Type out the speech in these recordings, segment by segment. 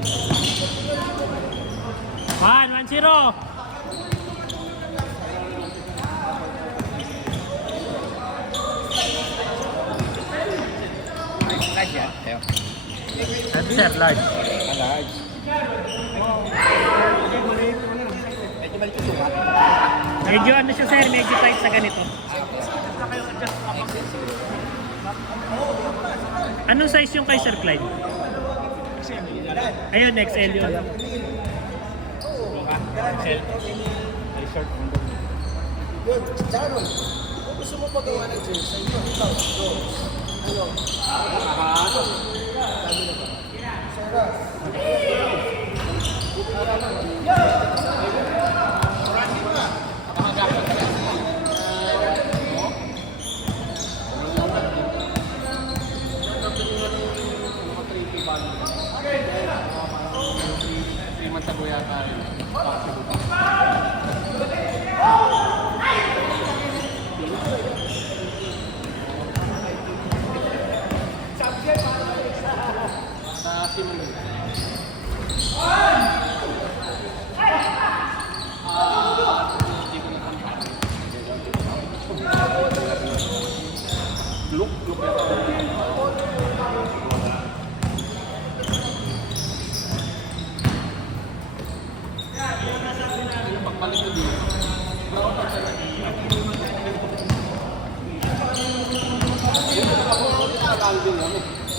1-0. Large yan. Tayo. At sir, large. Large. Medyo maliit yung sukat. Medyo ano siya sir, medyo tight sa ganito. Anong size yung kay Sir Clyde? Ayun, XL yun. Ay, short. Yun, Sharon, kung gusto mo pagawa ng jersey, yun, ikaw, go. Ano? Sabi na ba? Sarah.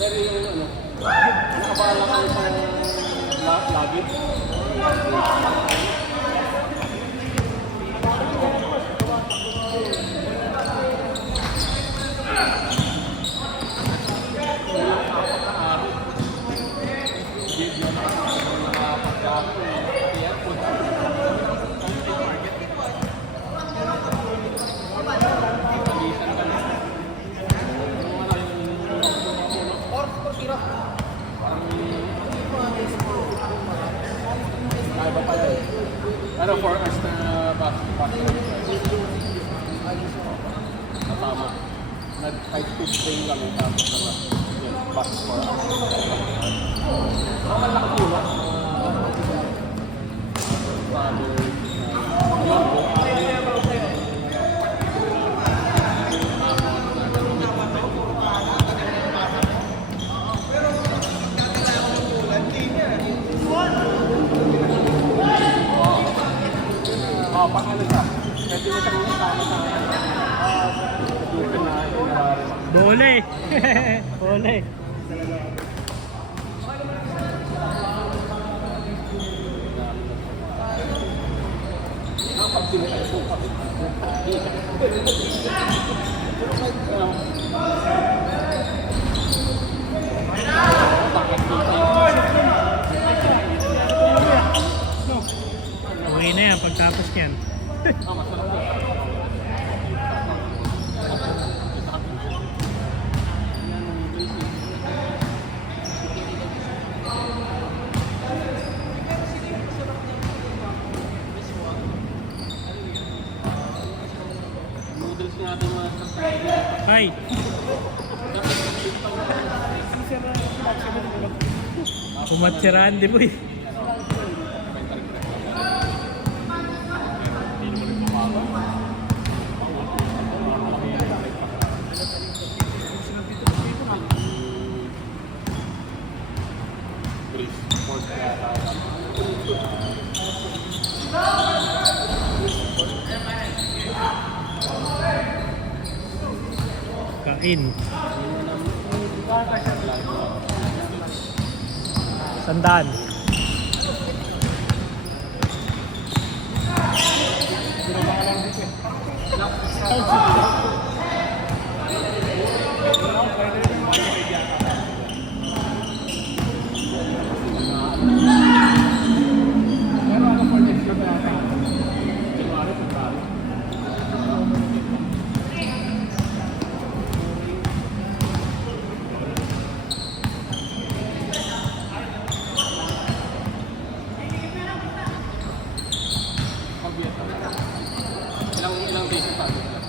Pero yung ano, nakabala ka sa lagi. Pero for us na basketball, kasama. Nag-high speed train kami tapos na bus for us. Ang malaki ulo. Pakala siya. Pwede mo siyang kasama sa Bole. Bole. Uwi na yan pagtapos niyan. noodles natin mga Bye. Kumatsiraan, di boy. Kain. Sandaan. ilang days yung sabi nila.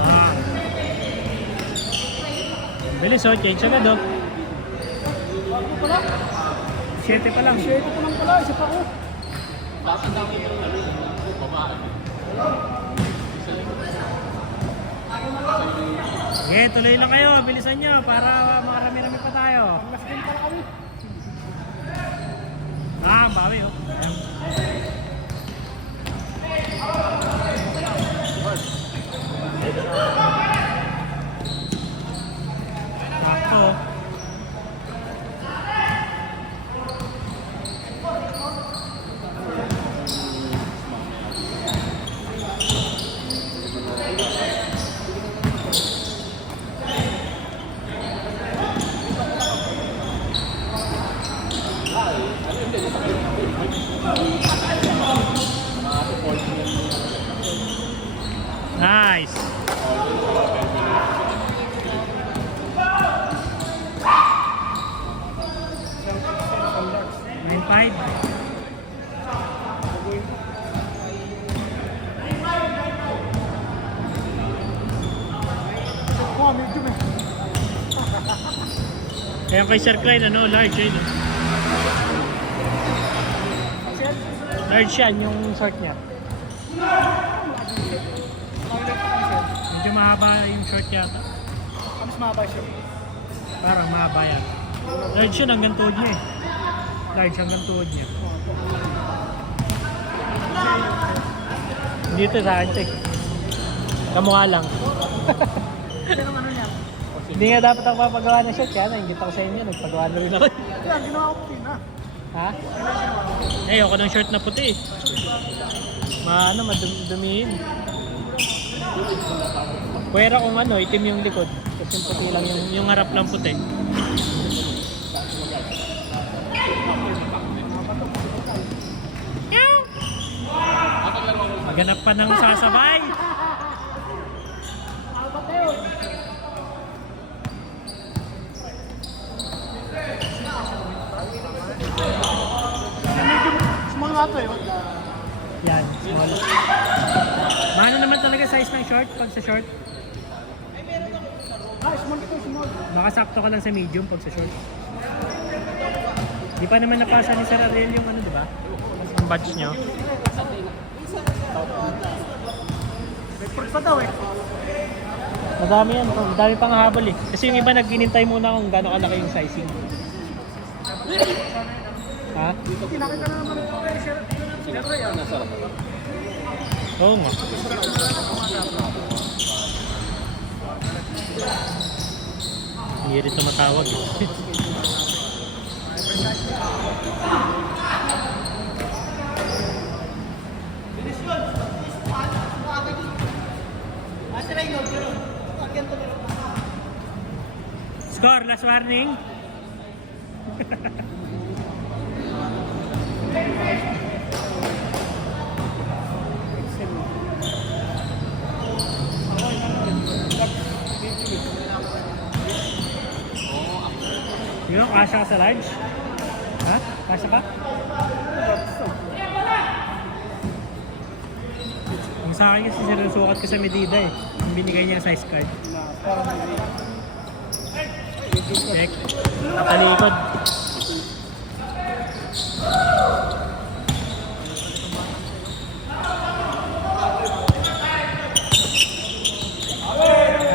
Ah. Bilis oh, change agad oh. Bago pala. 7 pa lang. Share ko lang pala. Isa pa ko. Basta dami yung ano, babae. Okay, tuloy lang kayo. Bilisan nyo para makarami-rami pa tayo. Mas din pala kami. Ah, bawi oh. Sakto oh. Nice. Nine five. Oh, medium eh. Kaya kay Sir Klein, ano, large yun. Large yan, yung short niya. Medyo mahaba yung short yata. Mas mahaba siya. Parang mahaba yan. Large yun hanggang tuhod niya eh. Large hanggang tuhod niya. Dito sa akin eh. Kamukha lang. Pero ano niya? Hindi nga dapat ako papagawa ng short. Kaya naingit ako sa inyo. Nagpagawa na rin ako. Kaya ginawa ko din ha. Ha? Eh, ayoko ng short na puti eh. Madumihin. Pwera kung ano, itim yung likod. Kasi yung puti lang yung harap lang puti. Ganap pa ng sasabay. Small nga to eh. Yan, small. Mahalo naman talaga size ng short pag sa short. Ah, small to, small. Nakasakto ka lang sa medium pag sa short. Di pa naman napasa ni Sir Ariel yung ano, di ba? Yung batch nyo. Report pa daw eh. Madami yan. Madami pang habol eh. Kasi yung iba nagginintay muna kung gaano kalaki yung sizing. Ha? Kinakita na naman ito kay Sir. Sir Ray ah. Nasarap. Oo nga. Hindi rin tumatawag eh. Score, last warning. Yun, kasha ka sa large? Ha? Kasha ka? Ang sa akin kasi sinusukat ko sa medida eh. Yung binigay niya size card. Check. Nakalikod.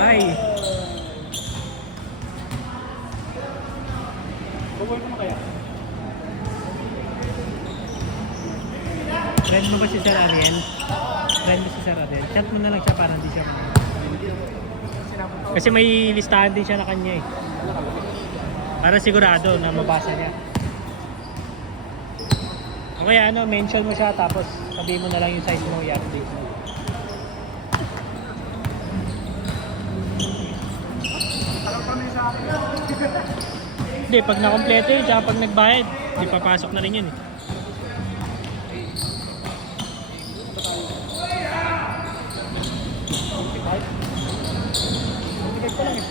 Ay. Bubuhay ko na kaya? Friend mo ba si Sir Ariel? Friend mo si Sir Ariel? Chat mo na lang siya para hindi siya kasi may listahan din siya na kanya eh. Para sigurado na mabasa niya. O kaya ano, mention mo siya tapos sabihin mo na lang yung size mo i-update mo. Alam pa rin sa akin. Hindi, pag nakompleto yun, tsaka pag nagbayad, di papasok na rin yun eh. Bigay ko lang eh.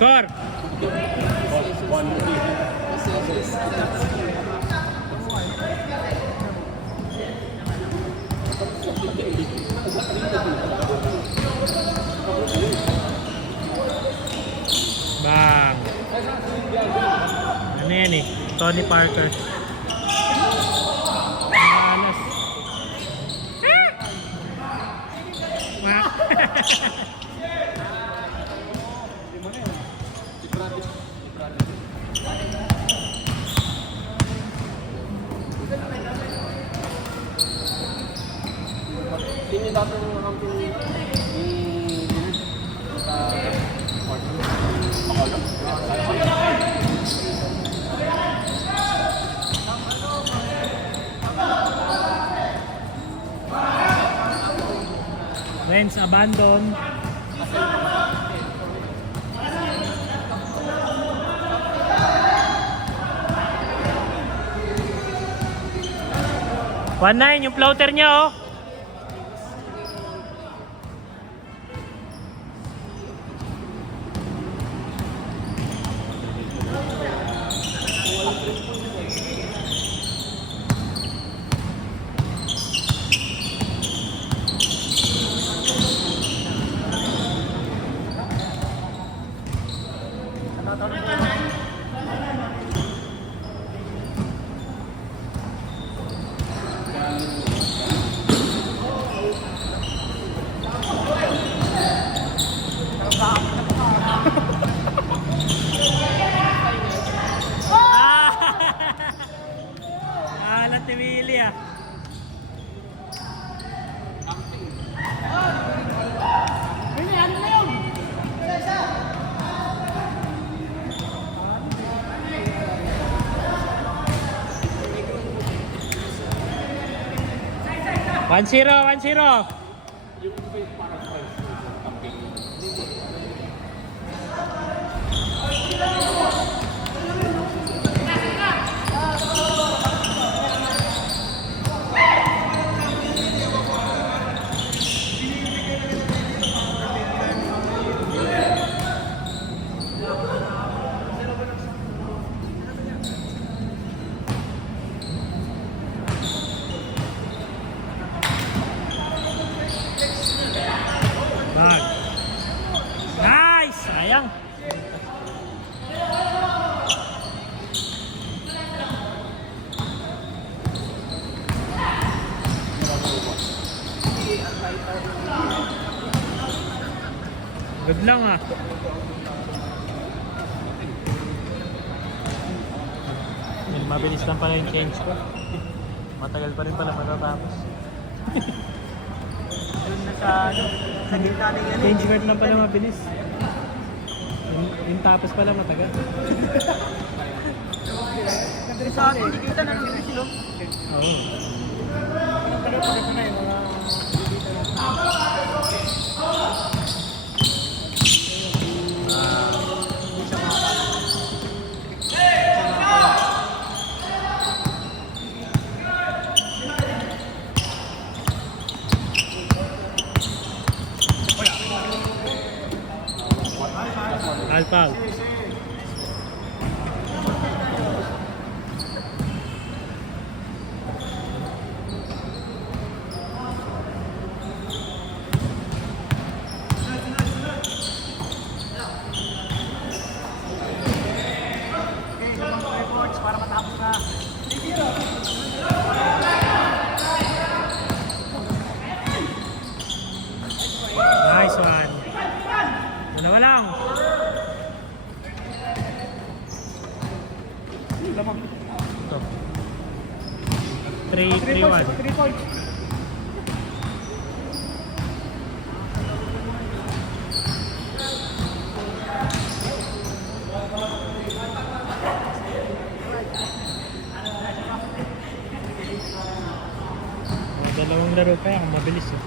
Score! 1-3. Bang! Ano yan eh? Tony Parker. Malas. Ah! Sino dati ng company ni Wentz abandon. One nine yung floater niya oh. Alat ni Willie ah. One zero, 1-0. Bag. Nice! Sayang. Good lang ah. Mabilis lang pala yung change ko. Matagal pa rin pala matatapos. Sa gitna ng yan. Change guard lang pala mabilis. Yung tapos pala matagal. Sa akin, hindi kita na ng silo. Oo. Alpha. Para matapos na. Nice one. Dalawa lang. Ito. 3-3-1. 3 points. Dalawang laro pa yan, mabilis eh.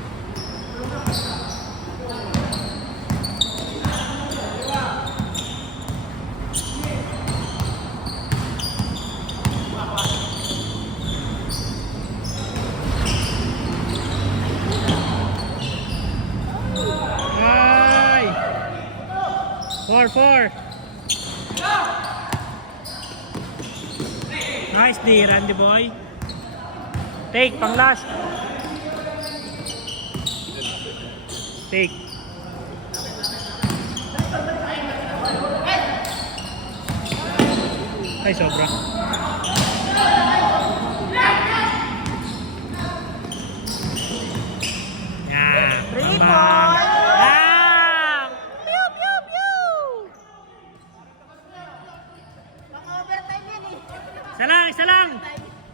Ay! 4-4. Nice D, Randy boy. Take, pang last. Take. Ay, sobra. Yan. Three Tama. point! Yan. Pew, pew, pew! Pang-overtime yan eh. Isa lang, isa lang.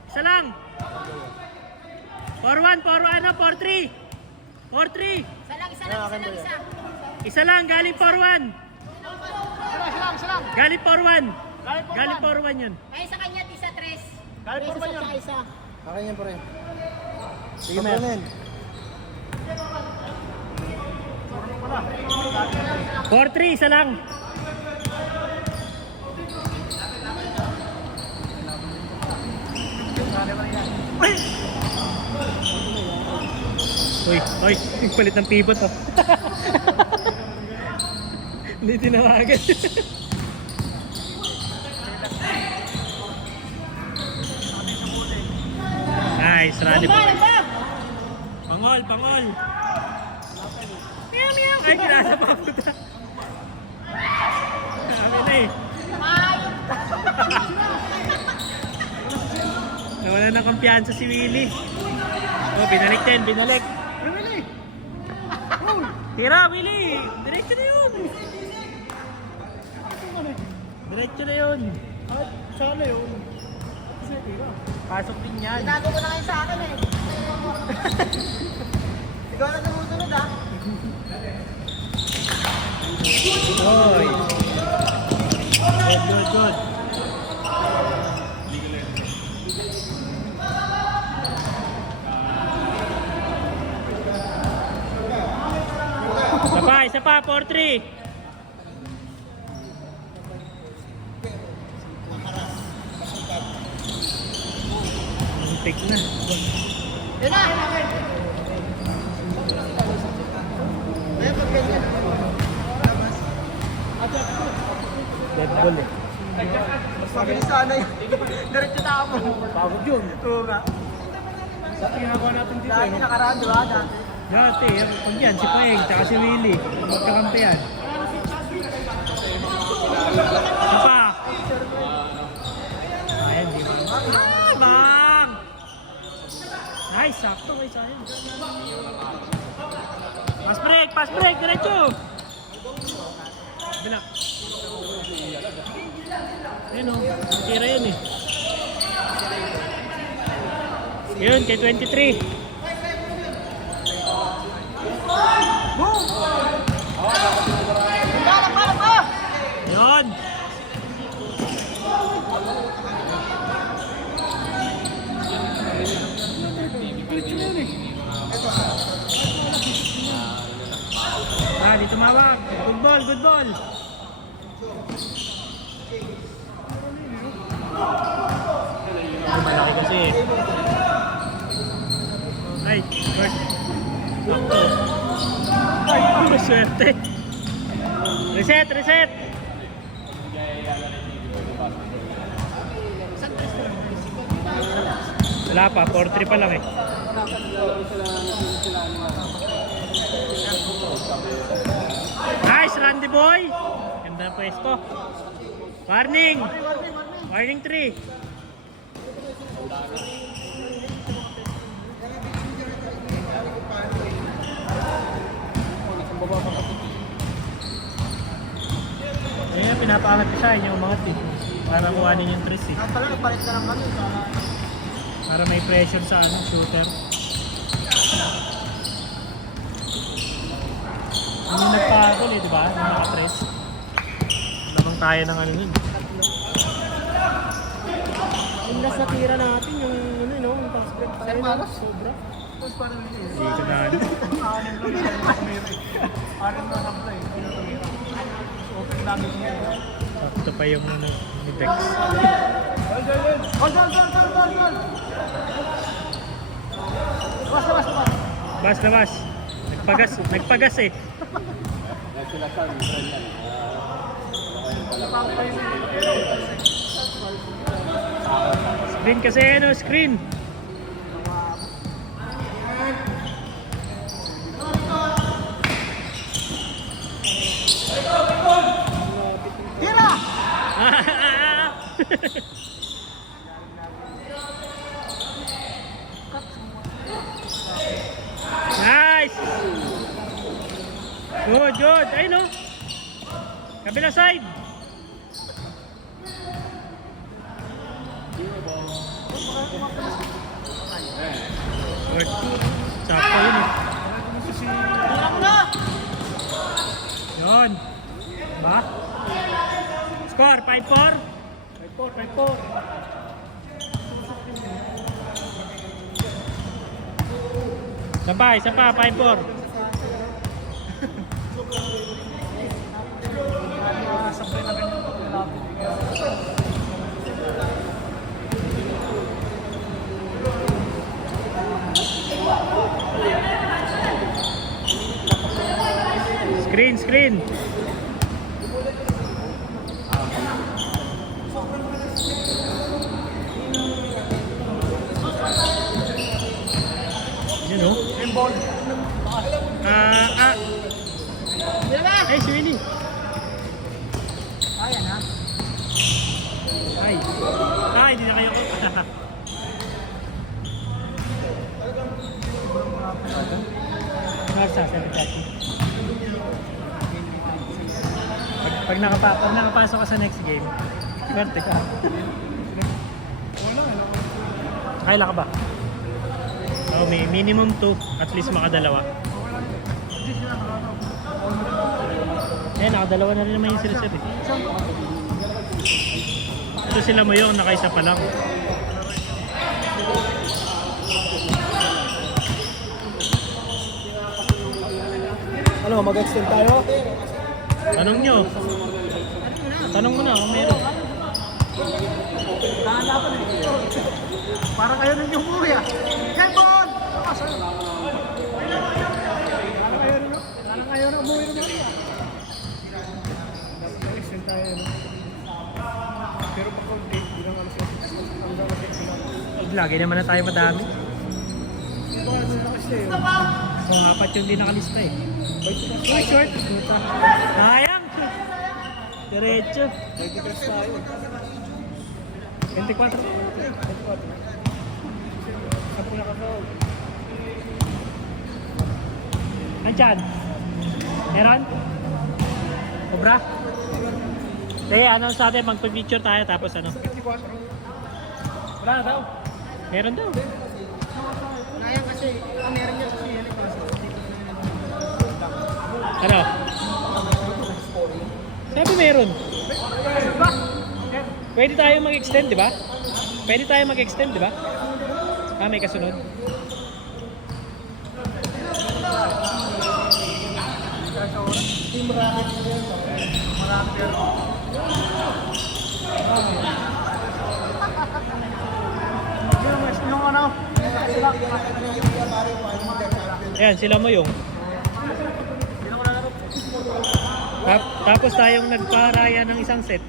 Isa lang. 4-1, 4-3. 4-3. Isa lang, galing 4-1. Galing 4-1. Galing 4-1 yun. Ay, sa kanya, isa 3. Galing po ba yun? Isa. Akin yan pa rin. Sige mo yan. 4-3, isa lang. Uy, palit ng pivot oh. Hindi tinawagan. Nice, rally pa. Pangol, pangol. Ay, kinasa pa puta. Amin na eh. Nawala ng kumpiyansa si Willie. Oh, binalik din, binalik. Willie! Tira, Willie! Diretso na yun! Diretso na yun! Ay, sana yun. Pasok din yan. Tinago ko na kayo sa akin eh. Ikaw na sumusunod ah. Oy! Good, good, good. Isa pa, 4-3. Muntik na. Yun na! Ayun, pag ganyan. Dead ball eh. Mas mabilis sana yun. Diretso na ako. Pagod yun. Oo nga. Sa ginagawa natin dito Dati eh. nakaraan, di ba? Dati, pag yan, si Poeng, tsaka si Willie. Magkakampi yan. Isa pa. Ayan, di ba? Ah, bang! Nice, sakto guys, ayun. Pass break, diretso! Bilak. Ayun o, tira yun eh. Yun, kay 23. Yun. Ah, di tumawag. Good ball, good ball. Malaki kasi. Ay, first. Sakto. Ay, maswerte. Reset. Wala pa, 4-3 pa lang eh. Nice, Randy boy! Ganda na pwesto. Warning! Warning 3. Ayan, pinapaangat ko siya, yung umangat eh. Para kuhanin yung 3 eh. Pala, nagpalit na lang kami. Para may pressure sa ano, shooter. Yung nagpagol eh, di ba? Yung naka-tres. Lamang tayo ng ano nun. Yung last na tira natin, yung ano, no? Yung pass break tayo. Malas? Sobra. Tapos parang Hindi ko na ano. Alam na sabta eh. Open namin niya. Sakto pa yung ano, ni Dex. Gol! Labas. Nagpagas eh. Sila sa minsan yan. Screen kasi ano, screen. Tira! Nice! Good, good. Ayun no. Kabila side. Good. Sakto yun eh. Yun. Ba? Score, 5-4. 5-4. Isa pa, 5-4. Screen. Yan o. Ay, si Willie. Ayan ha. Ay, hindi na kayo. Nasa, 7:30. Pag nakapasok ka sa next game, swerte ka. Kailan ka ba? Oh, may minimum 2, at least makadalawa. Nakadalawa na rin naman yung sila-sir eh. Ito sila mo yung nakaisa pa lang. Ano, mag-extend tayo? Tanong nyo. Tanong mo na kung meron. Hahanapan na ito. Parang kayo nun yung buhay ah. Kevon! Parang kayo na umuwi na Maria. Dapat mag-extend tayo. Pero pa konti, bilang alas Lagi naman na tayo madami. ito ka na nakastay. So, 4 yung di nakalista eh. Uy, short. Puta. Sayang. Diretso. 23 tayo. 24. Sapo na ka-foul. Andyan. Meron? Cobra? Sige, ano sa atin, magpa-picture tayo tapos ano? 24. Wala na daw. Meron daw. Ayan kasi, meron niya sa siya. Ano? Sabi meron. Pwede tayo mag-extend, di ba? Pwede tayo mag-extend, di ba? May kasunod. Team Rocket na rin. Marami pero. Yung ano? Ayan, sila mo yung. Tapos tayong nagparaya ng isang set.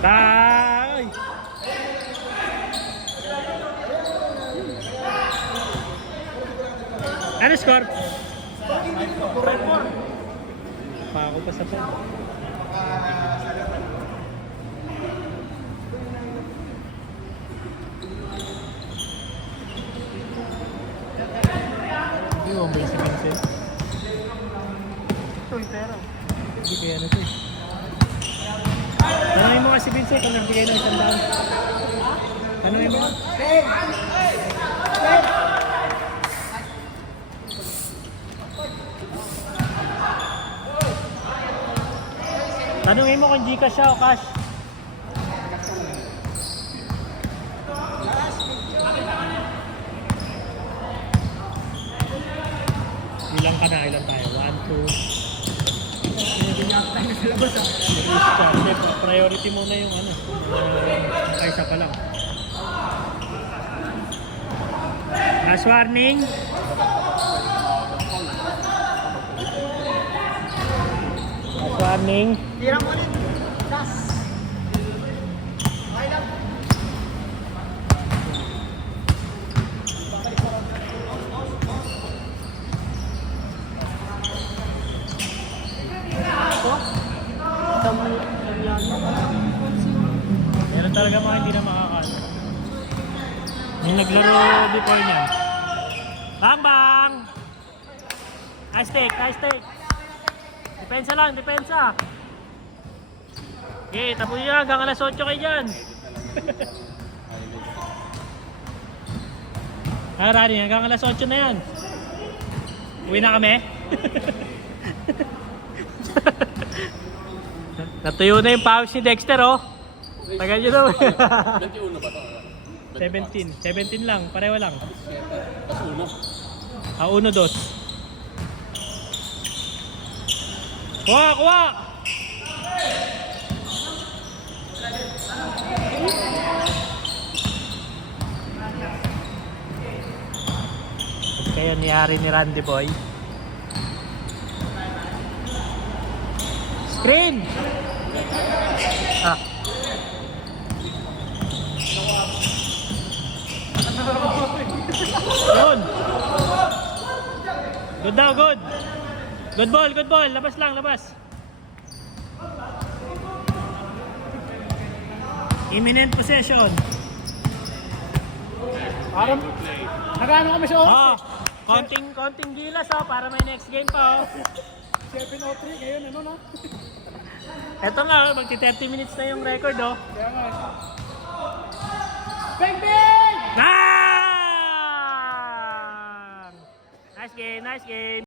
Tay! Ano score? Pa ako pa sa to. Hindi mo ba si Vincent? Ito, pero. Hindi kaya na to eh. Tanungin mo kasi Vincent kung nagbigay ng 100. Tanungin mo. Tanungin mo kung Gcash siya o cash. Ilang ka na? Ilan tayo? 1, 2. tayo sa labas ah. Siyempre, priority muna yung ano. Kaysa pa lang. Last warning. Last warning. Tirang ulit. Das. Okay lang. Meron talaga mga hindi na makakano. Yung naglaro before niyan. Bang bang! Nice take, nice take. Depensa lang, depensa. Okay, tapos nyo hanggang alas 8 kayo dyan. Rani, hanggang alas 8 na yan. Uwi na kami. Natuyo na yung pawis ni Dexter, oh. Tagal nyo daw. 21 ba ito? 17. 17 lang, pareho lang. Tapos uno. 1-2. Kuha, kuha! Kayo niyari ni Randy Boy. Screen! Ah. Good. Good daw, good. Good ball, good ball. Labas lang, labas. Imminent possession. Parang, nagano kami sa Oh, konting gilas oh, para may next game pa oh. 7-03 ngayon, ano na? Eto nga, magti 30 minutes na yung record oh. Kaya nga. Bang bang! Bang! Nice game, nice game.